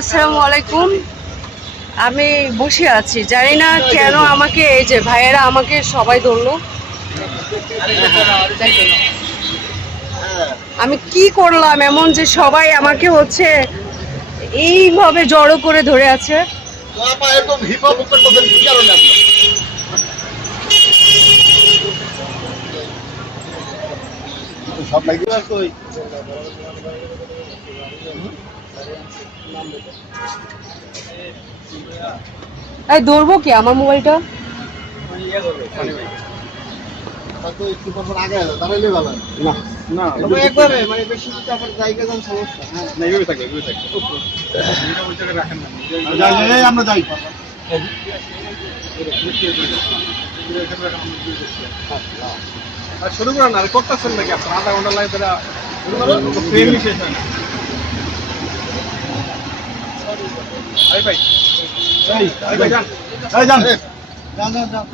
আসসালামু আলাইকুম। আমি বসে আছি, জানি না কেন আমাকে এই যে ভাইয়েরা আমাকে সবাই ধরলো। আমি কি করলাম এমন যে সবাই আমাকে হচ্ছে এইভাবে জড়ো করে ধরে আছে? এই ধরবো কি আমার মোবাইলটা? শুরু করেন আর করতেছেন নাকি আপনার আধা ঘন্টা লাইন শেষ হয় না। ভাই যান যান যান।